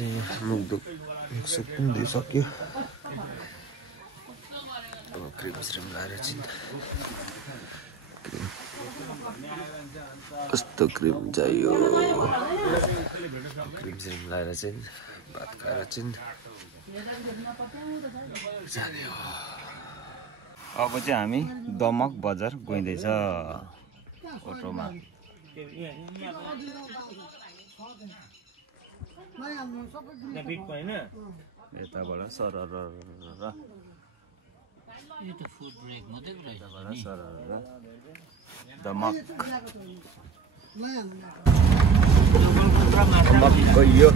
मुखसुक पनि दिइसक्यो। अब क्रिम स्रिम लगाएर चाहिँ कस्तो क्रिम चाहियो, क्रिम स्रिम लगाएर चाहिँ भात खाएर चाहिँ जाने हो। अब चाहिँ हामी दमक बजार गइँदैछ अटोमा। यताबाट सरर दमक गयो।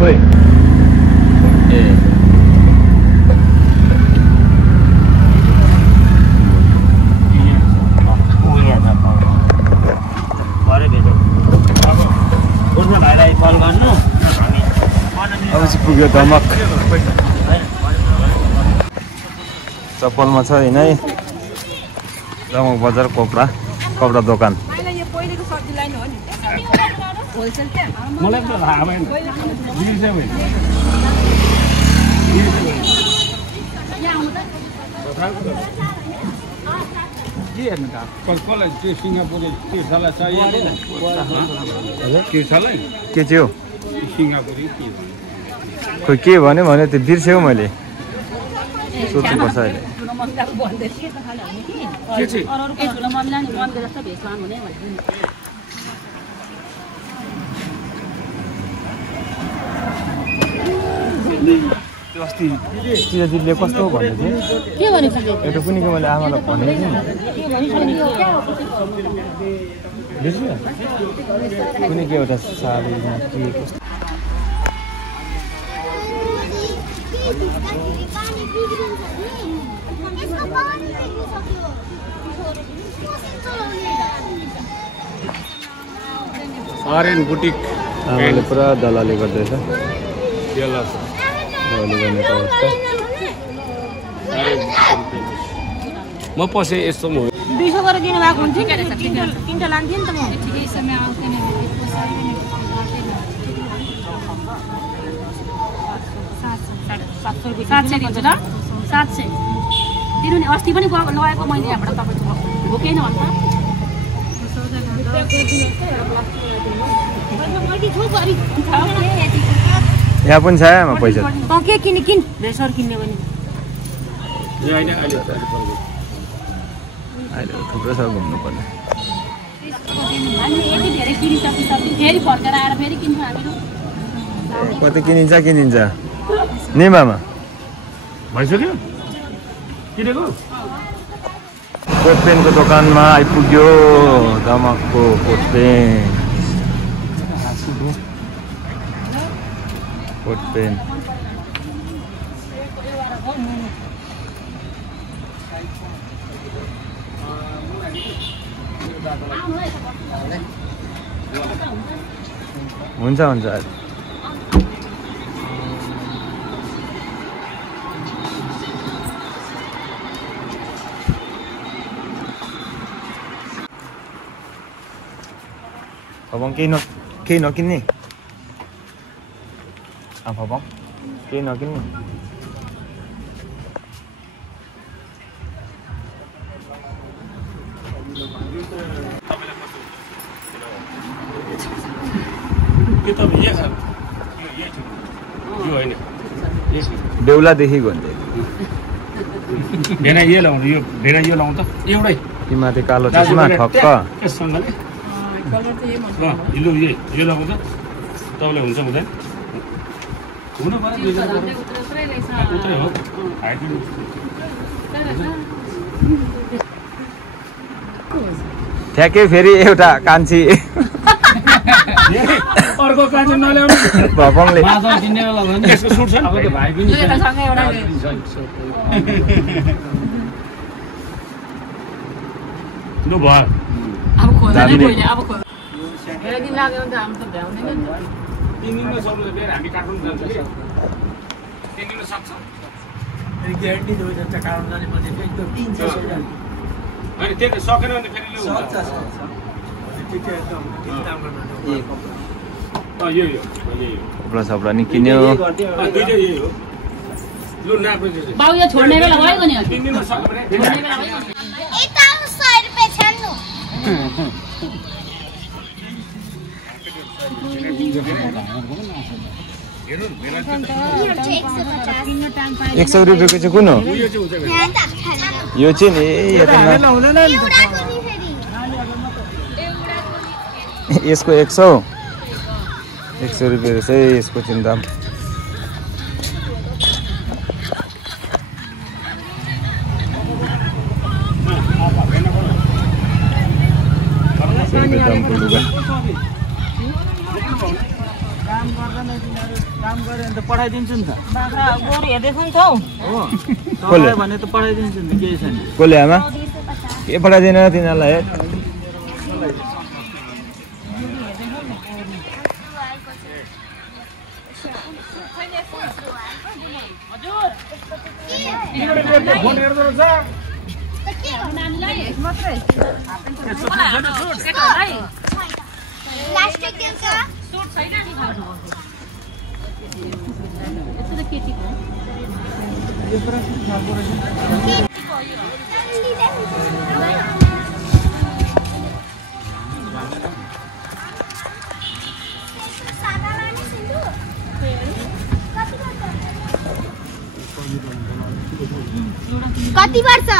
Woi. अब चाहिँ पुग्यो दमक। चप्पलमा छ हैन है, दमक बजार कपडा दोकान। मलाई त थाहा भएन। के हेर्नु त कसलाई त्यो सिङ्गापुर तीर्थलाई चाहिएन तीर्थलाई के थियो सिङ्गापुरी खोइ के भन्यो भने त्यो बिर्सेँ हौ मैले, सोध्नुपर्छ अहिले। त्यो अस्ति दिदीले कस्तो भन्दै थियो, के भनेको थियो? एउटा कुनै मैले आमालाई भनेको थिएँ नि, कुनै के एउटा साडीमा के कस्तो आर्यन बुटिक आमाले पुरा दलाली गर्दैछ। म पछि यस्तो म 200 गरेर दिनु भएको हुन्छ नि, तीनटा लान्थे नि त म। ठिकै समय आउँदैन नि, 700 दिन्छु ल, 700 दिनु नि। अस्ति पनि लगेको मैले यहाँबाट तपाईँको भोकेन भन्नु त। यहाँ पनि छ आमा पैसा। के किने किन भेसर किन्ने भने अहिले थुप्रो छ घुम्नुपर्ने। यति धेरै किनिसकेपछि फेरि फर्केर आएर फेरि किन्छौँ हामीहरू। कति किनिन्छ नि मामा? भइसक्यो किनेको। कोट पेनको दोकानमा आइपुग्यो दमकको कोट पेन। हुन्छ फबङ केही नकिन्ने फबङ केही नकिन्ने देउलादेखि भन्दै भेना यो लाउनु यो भेना यो लाउनु त एउटै कि माथि कालो चस्मा ठक्क लु यो लाउनु त तपाईँलाई हुन्छ हुँदैन हुनु पर्यो उत्रै हो ठ्याक्कै फेरि एउटा कान्छी अर्को कान्छी नल्याउनु भपङले यसको सुट छ भाइ पनि लु भयो अब खोज्दै पहिले अब खोज धेरै दिन लाग्यो भने त हामी त भ्याउँदैन नि 3 दिनमा सक्नु त फेरि हामी काठमाडौँ जान्छ कि 3 दिनमा सक्छ ग्यारेन्टी दियो जस्तो काठमाडौँ जाने मान्छे फेरि त्यो 300 जाने हैन त्यो सकेन भने फेरि लु सक्छ त्यो एकदम ठिक काम गर्न यो कपडा सपडा नि किन्यो दुईटै यही हो लु नाप्नु चाहिँ बाउ यो छोड्ने बेला भयो नि 3 दिनमा सक्यो भने छोड्ने बेला भयो एक 100 रुपियाँको चाहिँ कुन हो यो चाहिँ नि यसको 100 रुपियाँ रहेछ यसको चाहिँ दाम दामको लुगा काम गरे भने त पठाइदिन्छु नि त गोरु हेर्दैछ नि त हो भने त पठाइदिन्छु नि केही छैन कसले आमा के पठाइदिएन तिनीहरूलाई कति वर्ष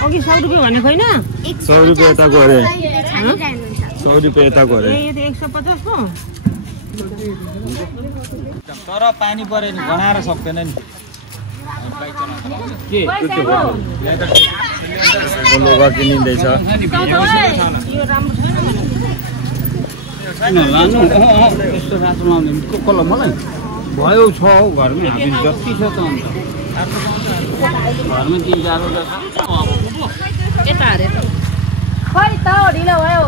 अघि 100 रुपियाँ भनेको होइन 100 रुपियाँ यता गरे 100 रुपियाँ यता गरे यो त 150 हो तर पानी परे नि बनाएर सक्दैन नि के लुगा किनिँदैछ यो राम्रो छैन लानु यस्तो रातो लाउने कसलाई मलाई भयो छ हौ घरमै हामी जति छ त अन्त घरमा 3-4 वटा छ यता अरे त खै त ढिलो भयो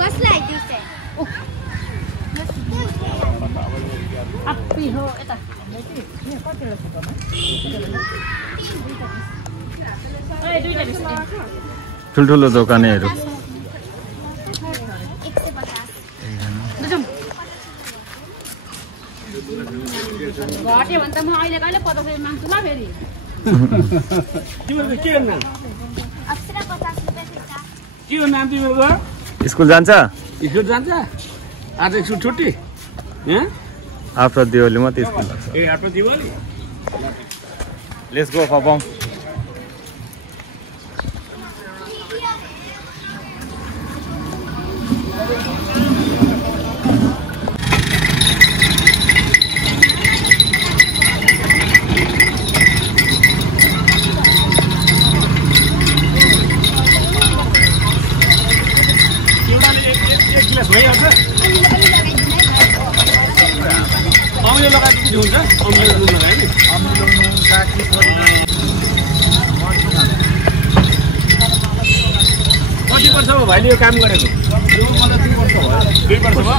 कसलाई त्यो चाहिँ आप्पी हो यता ठुल्ठुलो दोकानेहरू घट्यो भने त म अहिले कहिले 50 रुपियाँ माग्छु ल फेरि तिम्रो के नाम के हो नाम तिम्रो स्कुल जान्छ स्कुल जान्छ आज स्कुल छुट्टी आफ्टर दिवाली मात्रै स्कुल लाग्छ ए आफ्नो दिवाली लेट्स गो फबङ अमिलो लगाएको हुन्छ अमिलो नुन लगायो नि अमिलो नुन काठी कति वर्ष हो भाइले यो काम गरेको यो मलाई 2 वर्ष भयो 2 वर्ष भयो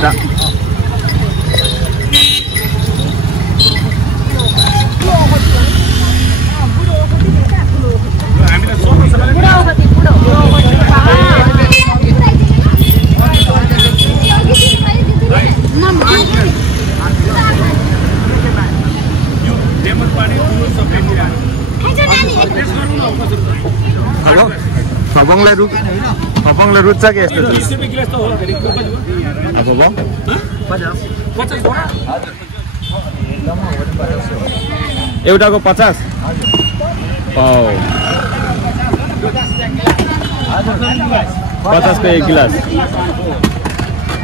हामीलाई सोध्नु छ भने बुढो ओखती बुढो यो लेमन पानी दुध सबै मिलाएर टेस्ट गर्नु न कसरी हेलो थपङलाई रुच्छ कि यस्तो 20 रुपैयाँ गिलास त हो फेरि अब भयो 50 बोरा एउटाको 50 पाउ 50 को 1 गिलास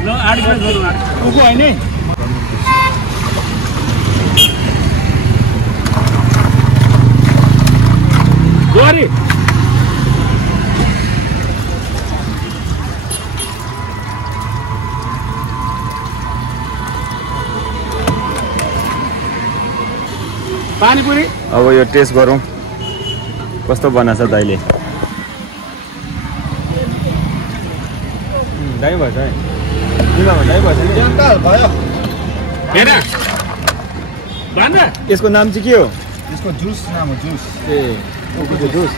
ल 8 गिलास गर्नु उको हैन गोरी पानीपुरी अब यो टेस्ट गरौँ कस्तो बनाछ दाइले दाइ भएछ है दाइ भएछ नि हेर भन्दा यसको नाम चाहिँ के हो यसको जुस नाम हो जुस ए उखुको जुस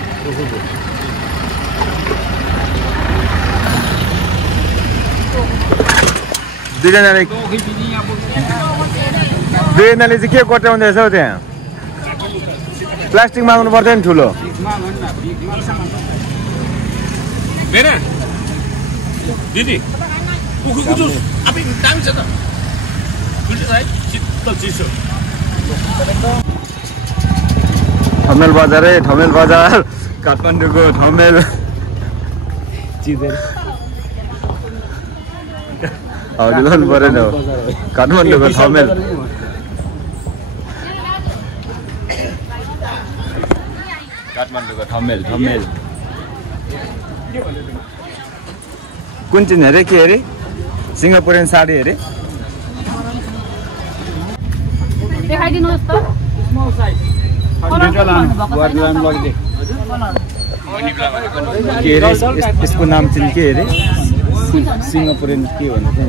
दुईजनाले चाहिँ के कोट्याउँदैछ हौ त्यहाँ प्लास्टिक माग्नु पर्दैन ठुलो हेर दिदी उखुको जुस अब दामी छ त जुस है शीतल चिसो ठमेल बजार है ठमेल बजार काठमाडौँको ठमेल चिजहरू हजुर गर्नु परेन हो काठमाडौँको ठमेल काठमाडौँको ठमेल ठमेल कुन चाहिँ अरे के अरे सिङ्गापुरियन साडी अरे देखाइदिनुहोस् त के अरे यसको नाम चाहिँ के अरे सिङ्गापुरियन के भन्नु नि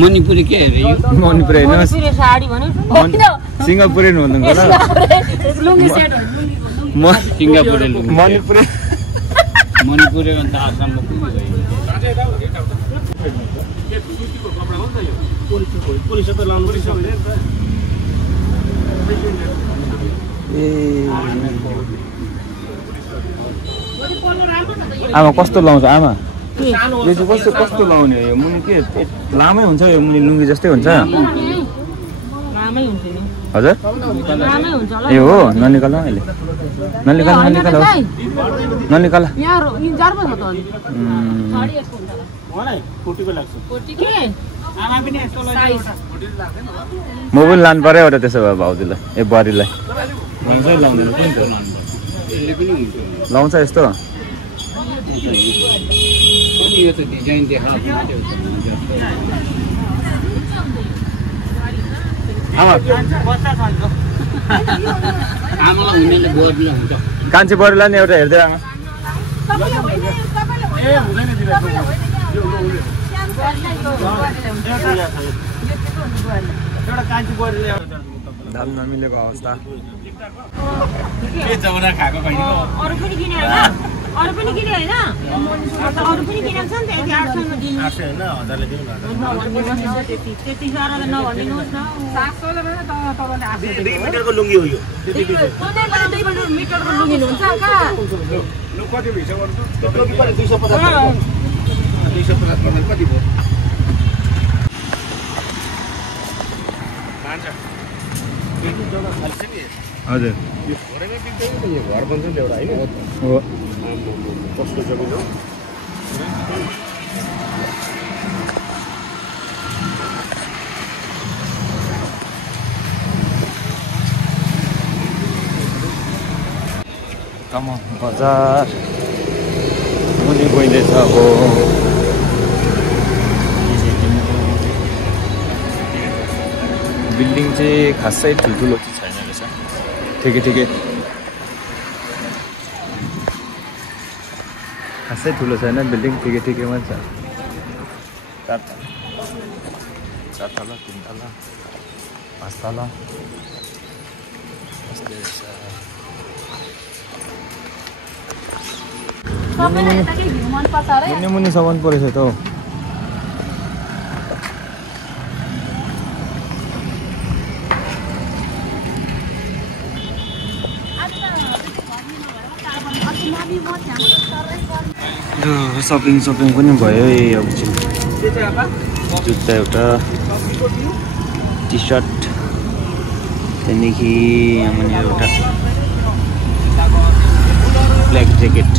मणिपुरी के अरे यो मणिपुरी होइन साडी भन्यो सिङ्गापुरियन भन्नु होला लुङ्गी सेट सिङ्गापुरियन मणिपुरी मणिपुरी भन्दा आसाममा पुग्यो आमा कस्तो लाउँछ आमा यो चाहिँ कस्तो कस्तो लाउने हो यो मुनि के लामै हुन्छ यो मुनि लुङ्गी जस्तै हुन्छ रामै हुन्छ नि हजुर रामै हुन्छ होला ए हो ननिकाल अहिले ननिकाल ननिकाल ननिकाल यहाँ इन्जार पो छ त अनि के आमा पनि यस्तो म पनि लानु पर्यो एउटा त्यसो भए भाउजूलाई ए बुहारीलाई लाउँछ यस्तो यो त डिजाइन देखा आमालाई हुनेले बुहारीलाई हुन्छ कान्छी बुहारीलाई नि एउटा हेर्दै आमा दाम नमिलेको अवस्था के जमरा खाएको कहिले अरु पनि किने हैन अरु पनि किने हैन अरु पनि किनेको छ नि त 800 मा दिनु 800 हैन 1000 ले दिनु न त्यति गरेर नभनिदिनुहोस् न 700 ले भने तपाईले 800 2 मिटरको लुङ्गी हो यो कुनै पनि 2 मिटरको लुङ्गी हुन्छ का लु कति हिसाब गर्नु त्यत्रो कि पनि 250 250 गर्दा कति भयो हजुर यो घरमै बिक्दैन नि यो घर बन्छ नि एउटा हैन हो कस्तो जमिन हो कमान बजार मुनि गइँदैछ अब बिल्डिङ चाहिँ खासै ठुल्ठुलो चाहिँ छैन रहेछ ठिकै ठिकै खासै ठुलो छैन बिल्डिङ ठिकै ठिकैमा छ 4 तला 3 तला 5 तला सबैलाई यता के भ्यू मन पर्छ रे मुनि मुनि सामान परेछ त हौ सपिङ पनि भयो अब जुत्ता एउटा टी सर्ट त्यहाँदेखि यहाँ मुनि एउटा ब्ल्याक ज्याकेट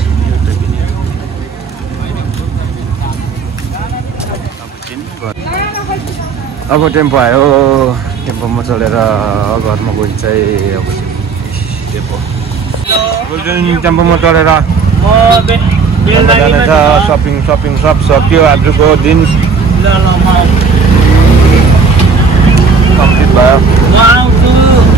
अब टेम्पो आयो टेम्पोमा चलेर घरमा गइन्छ अब टेम्पोमा चलेर शपिङ सब सक्यो आजको दिन कम्प्लिट भयो